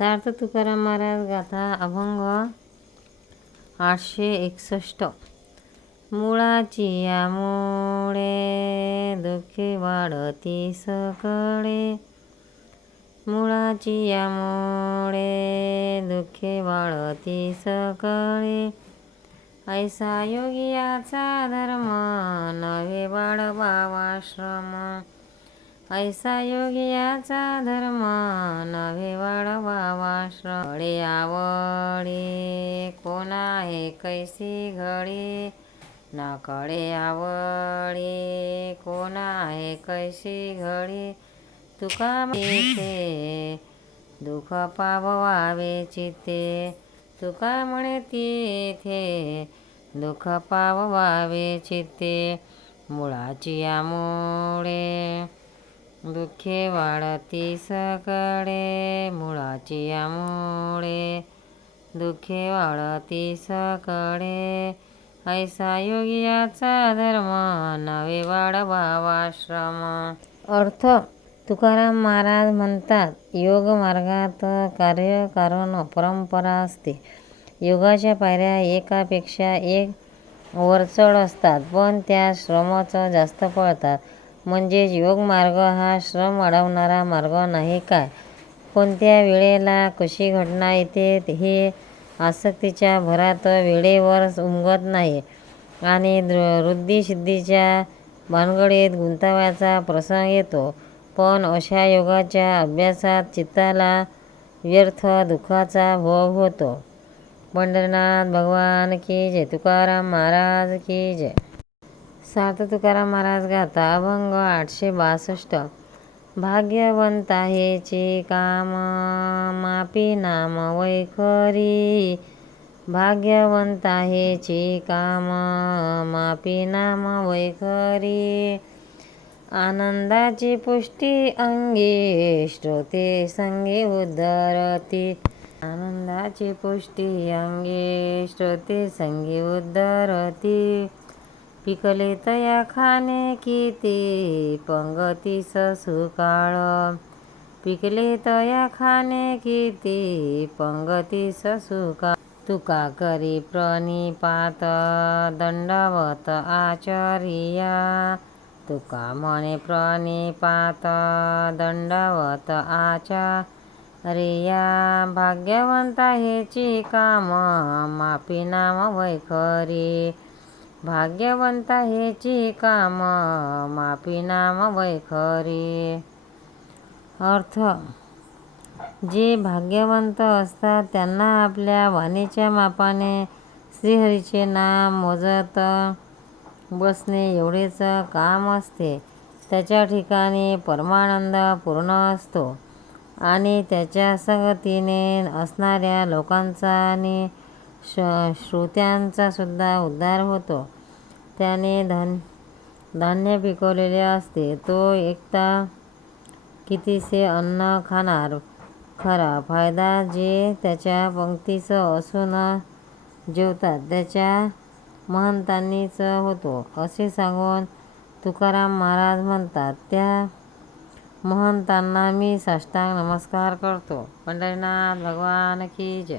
सार्थ तुकाराम महाराज गाथा अभंग आठशे एकसष्ट. मुळाची या मुळे दुःखी वाढती सकळे. मुळाची या मुळे दुःखे वाढती सकळे. ऐसा योगियाचा धर्म न ऐसा योगियाचा धर्म नव्हे वाढवावाश्रमकडे आवडी. कोणा हे कैसी घडी? ना कळे आवडी. कोणा हे कैसी घडी? तुका येते दुःख पाववावे चिते तुका म्हणे तिथे दुःख पाववावे चिते मुळाची आमुळे दुःखे वाढती सकळे मुळाची आमुळे दुःखे वाढती सकळे ऐसा योगियाचा धर्म नवे वाढवावाश्रम अर्थ तुकाराम महाराज म्हणतात योग मार्गात कार्य कारण परंपरा असते. योगाच्या पायऱ्या एकापेक्षा एक वरचढ असतात पण त्या श्रमच जास्त पळतात. म्हणजेच योग मार्ग हा श्रम वाढवणारा मार्ग नाही काय? कोणत्या वेळेला कशी घटना येते हे आसक्तीच्या भरात वेळेवर उमगत नाही. आणि वृद्धिसिद्धीच्या भानगडीत गुंतवायचा प्रसंग येतो. पण अशा योगाच्या अभ्यासात चित्ताला व्यर्थ दुःखाचा भोग होतो. पंढरनाथ भगवान की जय तुकाराम महाराज की जय. सार्थ तुकाराम महाराज गाथा अभंग आठशे बासष्ट. भाग्यवंता हेची काम मापी नाम वैखरी. भाग्यवंता हेची काम मापी नाम वैखरी. आनंदाची पुष्टी अंगी श्रोते संगी उद्धरती. आनंदाची पुष्टी अंगी श्रोते संगी उद्धरती. पिकले तया खाणे किती पंगतीस सुकाळ पिकले तया खाणे किती पंगतीस सुकाळ तुका करी प्रणिपात दंडवत आचरिया. तुका म्हणे प्रणिपात दंडवत आचरिया. भाग्यवंता हेची काम मापी नाम वैखरी. भाग्यवंता हेची काम मापी नाम वैखरी. अर्थ जे भाग्यवंत असतात त्यांना आपल्या वाणीच्या मापाने श्रीहरीचे नाम मोजत बसणे एवढेच काम असते. त्याच्या ठिकाणी परमानंद पूर्ण असतो. आणि त्याच्या संगतीने असणाऱ्या लोकांचा आणि श श्रोत्यांचा सुद्धा उद्धार होतो. त्याने धन धान्य पिकवलेले असते. तो एकटा कितीसे अन्न खाणार? खरा फायदा जे त्याच्या पंक्तीचं असून जेवतात त्याच्या महंतांनीच होतो. असे सांगून तुकाराम महाराज म्हणतात त्या महंतांना मी साष्टांग नमस्कार करतो. पंढरीनाथ भगवान की जय.